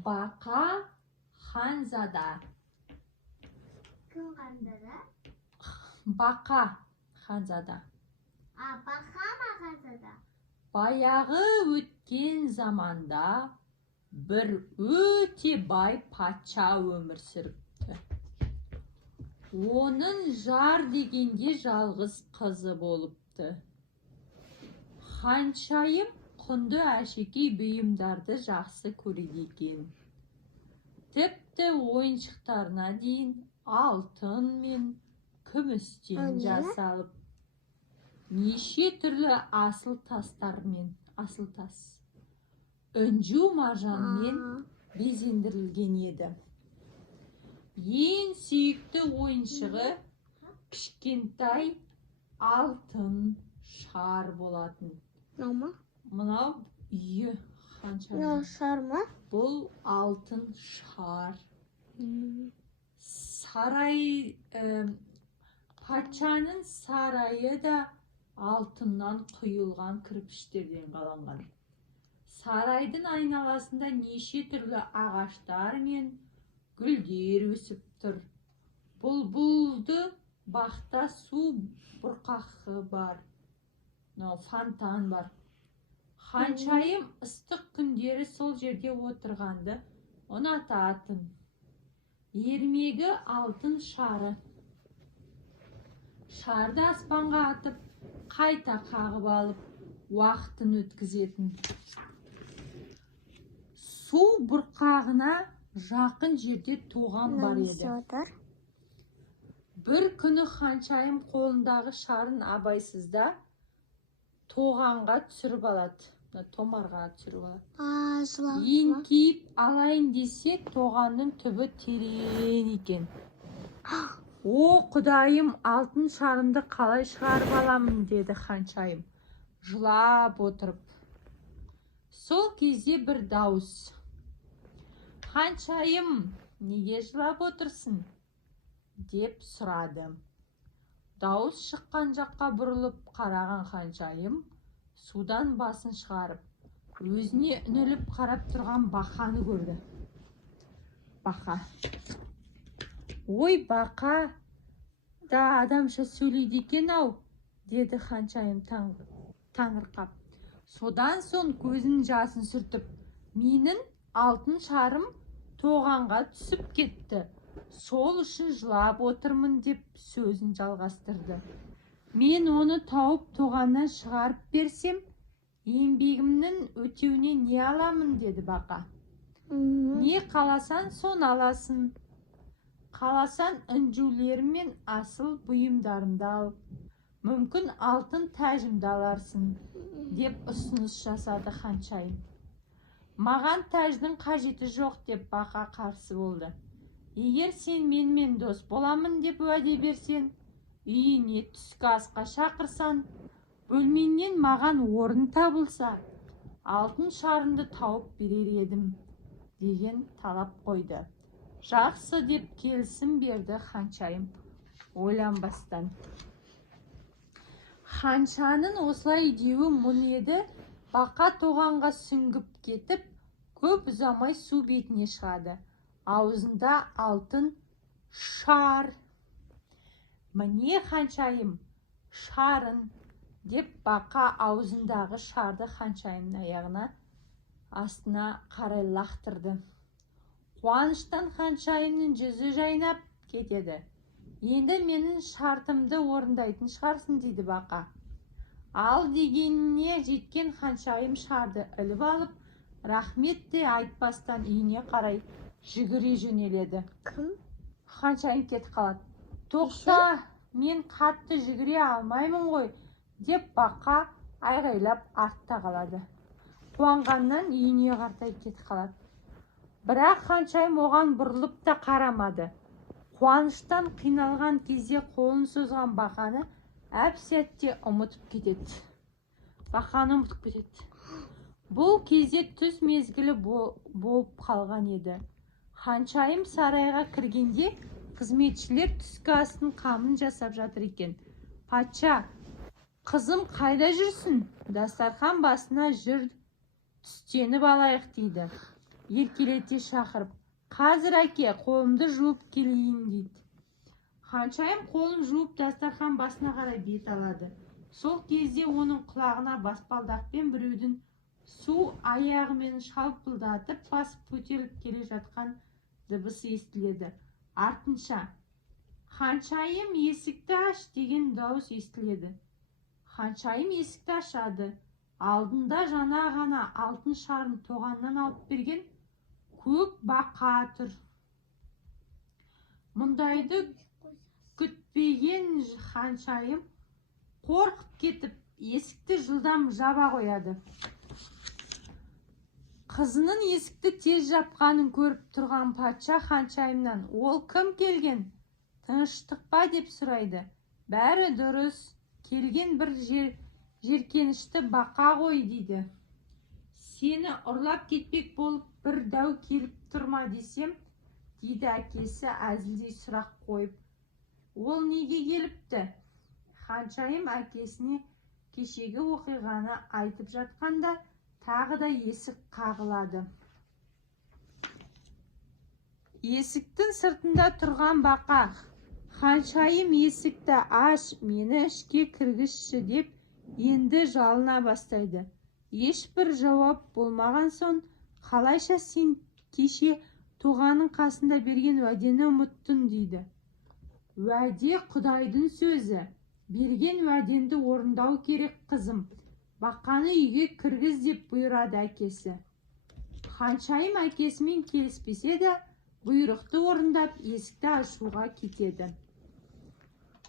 Бақа ханзада. Кім ханзада? Бақа ханзада. Бақа ма ханзада? Баяғы өткен заманда бір өте бай патша өмір сүріпті. Оның жар дегенде жалғыз қызы болыпты. Ханшайым құнды әшекей бұйымдарды жақсы көреді екен. Тіпті ойыншықтарына дейін алтын мен күмістен жасалып, неше түрлі асыл тастармен, асыл тас, үнжу маржанмен безендірілген еді. Ең сүйікті ойыншығы кішкентай алтын шар болатын. Мынау үйі ханшайым. Шар ма? Бұл алтын шар. Сарай, патшаның сарайы да алтыннан құйылған кірпіштерден қаланған. Сарайдың айналасында неше түрлі ағаштар мен гүлдер өсіп тұр. Бұлбұлды бақта су бұрқағы бар. Фонтан бар. Ханшайым ыстық күндері сол жерде отырғанды ұнататын. Ермегі алтын шары. Шарды аспанға атып, қайта қағып алып, уақытын өткізетін. Су бұрқағына жақын жерде тоған бар еді. Бір күні ханшайым қолындағы шарын абайсызда тоғанға түсіріп алады. Томарға түсіріп алады. Еңкейіп алайын десе, тоғанның түбі терең екен. О, құдайым, алтын шарымды қалай шығарып аламын, деді ханшайым, жылап отырып. Сол кезде бір дауыс: ханшайым, неге жылап отырсын? Деп сұрады. Дауыс шыққан жаққа бұрылып қараған ханшайым судан басын шығарып, өзіне үніліп қарап тұрған бақаны көрді. Бақа: ой, бақа да адамша сөйлейді екен-ау, деді ханшайым таңырқап. Содан соң көзінің жасын сүртіп, менің алтын шарым тоғанға түсіп кетті. Сол үшін жылап отырмын, деп сөзін жалғастырды. Мен оны тауып тоғаннан шығарып берсем, еңбегімнің өтеуіне не аламын, деді бақа. Не қаласан, соны аласың. Қаласан үнжулерім мен асыл бұйымдарымды ал. Мүмкін алтын тәжімді аларсың, деп ұсыныс жасады ханшайым. Маған тәждің қажеті жоқ, деп бақа қарсы болды. Егер сен менімен дос боламын деп уәде берсен, үйіне түскі асқа шақырсан, бөлменнен маған орын табылса, алтын шарымды тауып берер едім, деген талап қойды. Жақсы, деп келісім берді ханшайым ойланбастан. Ханшаның осылай деуі мұң еді. Бақа тоғанға сүңгіп кетіп, көп ұзамай су бетіне шығады. Аузында алтын шар. Міне ханшайым, шарын, деп бақа аузындағы шарды ханшайымның аяғына астына қарай лақтырды. Қуаныштан ханшайымның жүзі жайнап кетеді. Енді менің шартымды орындайтын шығарсың, дейді бақа. Ал дегеніне жеткен ханшайым шарды іліп алып, рахмет те айтпастан үйіне қарай жүгіре жөнеледі. Ханшайым кетіп қалады. Тоқта, мен қатты жүгіре алмаймын ғой, деп бақа айғайлап артта қалады. Қуанғаннан үйіне қарай кетіп қалады. Бірақ ханшайым оған бұрылып та қарамады. Қуаныштан қиналған кезде қолын созған бақаны әп-сәтте ұмытып кетеді. Бақаны ұмытып кетеді. Бұл кезде түс мезгілі болып қалған еді. Ханшайым сарайға кіргенде қызметшілер түскі астың қамын жасап жатыр екен. Патша: қызым қайда жүрсің? Дастархан басына жүр, түстеніп алайық, дейді. еркелете шақырып, қазір әке қолымды жуып келейін дейді. Ханшайым қолын жуып дастархан басына қарай бет алады. Сол кезде оның құлағына баспалдақпен біреудің су аяғымен шалпылдатып басып көтеріліп келе жатқан дыбысы естіледі. Артынша ханшайым есікті аш деген дауыс естіледі. Ханшайым есікті ашады. Алдында жаңа ғана алтын шарын тоғаннан алып берген көк бақа тұр. Мұндайды күтпеген ханшайым қорқып кетіп, есікті жылдам жаба қояды. Қызының есікті тез жапқанын көріп тұрған патша ханшайымнан: "Ол кім келген? Тыныштық па?" деп сұрайды. "Бәрі дұрыс, келген бір жеркенішті бақа ғой" дейді. "Сені ұрлап кетпек болып бір дәу келіп тұрма десем?" дейді әкесі әзілдей сұрақ қойып. "Ол неге келіпті?" Ханшайым әкесіне кешегі оқиғаны айтып жатқанда тағы да есік қағылады. Есіктің сыртында тұрған бақа: "Ханшайым, есікті аш, мені ішке кіргізші" деп енді жалына бастайды. Ешбір жауап болмаған соң: "Қалайша сен кеше тоғаның қасында берген уәдені ұмыттың" дейді. "Уәде Құдайдың сөзі. Берген уәденді орындау керек, қызым. Бақаны үйге кіргіз" деп бұйырады әкесі. Ханшайым әкесімен келіспесе де бұйрықты орындап есікті ашуға кетеді.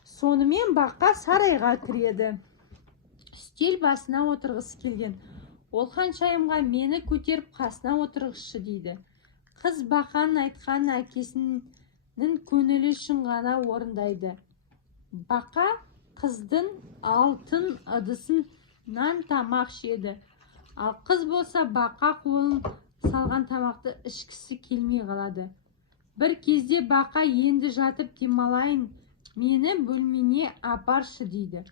Сонымен бақа сарайға кіреді. Үстел басына отырғысы келген. Ол ханшайымға: "Мені көтеріп қасына отырғызшы" дейді. Қыз бақаның айтқанын әкесінің көңілі үшін ғана орындайды. Бақа қыздың алтын ыдысынан тамақ ішеді. Ал қыз болса бақа қолын салған тамақты ішкісі келмей қалады. Бір кезде бақа: "Енді жатып демалайын, мені бөлмеңе апаршы" дейді.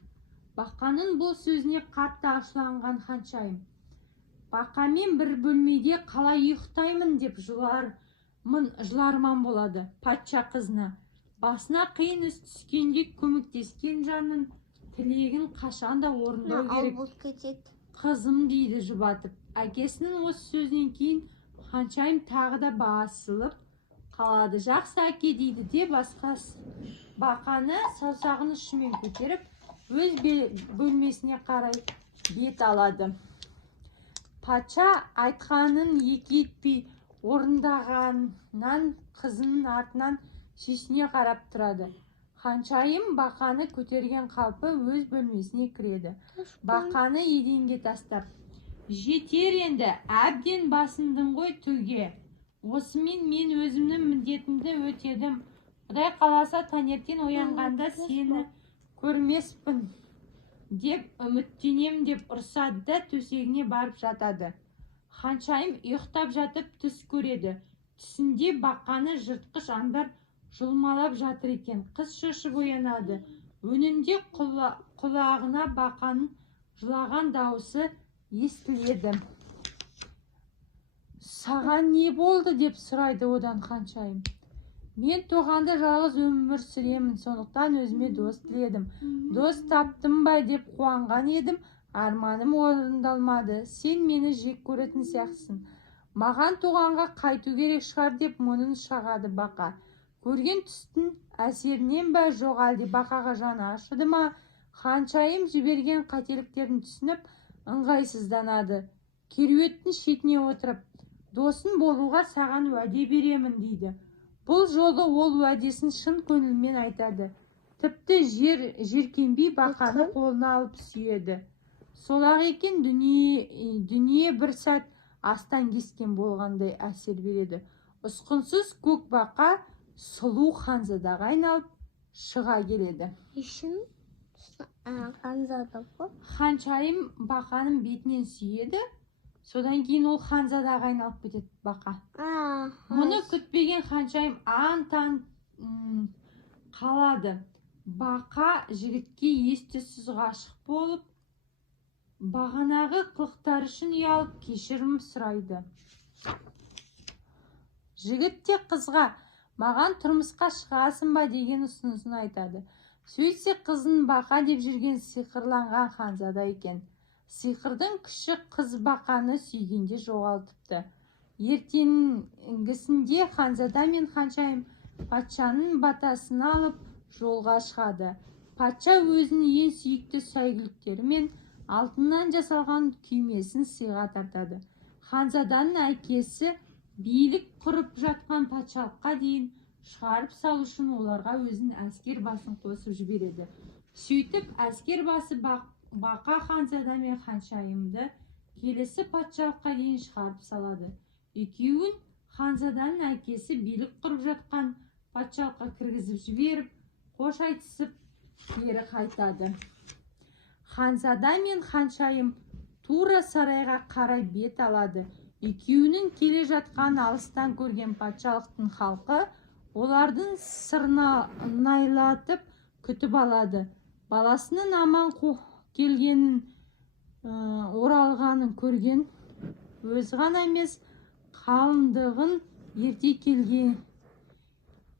Бақаның бұл сөзіне қатты ашуланған ханшайым: "Бақамен бір бөлмеде қалай ұйықтаймын" деп жыларман болады. Патша қызына: "Басына қиын іс түскенде көмектескен жанның тілегін қашанда орындау керек, қызым" дейді жұбатып. Әкесінің осы сөзінен кейін ханшайым тағы да басылып қалады. "Жақсы әке" дейді де бақаны саусағының ұшымен көтеріп өз бөлмесіне қарай бет алады. Патша айтқанын екі етпей орындағаннан қызының артынан сүйсіне қарап тұрады. Ханшайым бақаны көтерген қалпы өз бөлмесіне кіреді. Бақаны еденге тастап: "Жетер енді, әбден басындың ғой түге. Осымен мен өзімнің міндетімді өтедім. Құдай қаласа таңертең оянғанда сені көрмеспін деп үміттенем" деп ұрсады да төсегіне барып жатады. Ханшайым ұйықтап жатып түс көреді. Түсінде бақаны жыртқыш аңдар жұлмалап жатыр екен. Қыз шошып оянады. Өнінде құлағына бақаның жылаған дауысы естіледі. "Саған не болды?" деп сұрайды одан ханшайым. "Мен тоғанда жалғыз өмір сүремін, сондықтан өзіме дос тіледім. Дос таптым ба деп қуанған едім, арманым орындалмады. Сен мені жек көретін сияқтысың. Маған тоғанға қайту керек шығар" деп мұңын шағады бақа. Көрген түстің әсерінен бе жоқ, әлде бақаға жаны ашыды ма? Ханшайым жіберген қателіктерін түсініп ыңғайсызданады. Кереуеттің шетіне отырып: "Досың болуға саған уәде беремін" дейді. Бұл жолы ол уәдесін шын көңілмен айтады. Тіпті жеркенбей бақаны қолына алып сүйеді. Сол-ақ екен, дүние бір сәт астан кескен болғандай әсер береді. Ұсқынсыз көк бақа сұлу ханзадаға айналып шыға келеді. Ханшайым бақаның бетінен сүйеді. Содан кейін ол ханзадаға айналып кетеді бақа. Мұны күтпеген ханшайым аң-таң қалады. Бақа жігітке ес-түссіз ғашық болып, бағанағы қылықтары үшін ұялып кешірім сұрайды. жігіт те қызға маған тұрмысқа шығасың ба деген ұсынысын айтады. Сөйтсе қызын бақа деп жүрген сиқырланған ханзада екен. Сиқырдың күші қыз бақаны сүйгенде жоғалтыпты. Ертеңгісінде ханзада мен ханшайым патшаның батасын алып жолға шығады. Патша өзінің ең сүйікті сәйгүліктері мен алтыннан жасалған күймесін сыйға тартады. Ханзаданың әкесі билік құрып жатқан патшалыққа дейін шығарып салу үшін оларға өзінің әскер басын қосып жібереді. Сөйтіп әскер басы бақа ханзада мен ханшайымды келесі патшалыққа дейін шығарып салады. Екеуін ханзаданың әкесі билік құрып жатқан патшалыққа кіргізіп жіберіп, қош айтысып кері қайтады. Ханзада мен ханшайым тура сарайға қарай бет алады. Екеуінің келе жатқан алыстан көрген патшалықтың халқы олардың сырнайлатып күтіп алады. Баласының аман келгенін, оралғанын көрген өзі ғана емес, қалыңдығын ерте келген.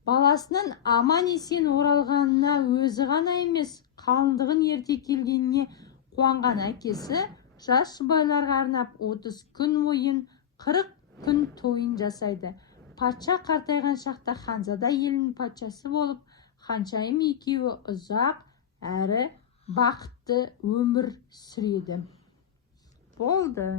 Баласының аман есен оралғанына өзі ғана емес, қалыңдығын ерте келгеніне қуанған әкесі жас жұбайларға арнап 30 күн ойын, 40 күн тойын жасайды. Патша қартайған шақта ханзада елінің патшасы болып, ханшайым екеуі ұзақ әрі бақытты өмір сүреді. Болды.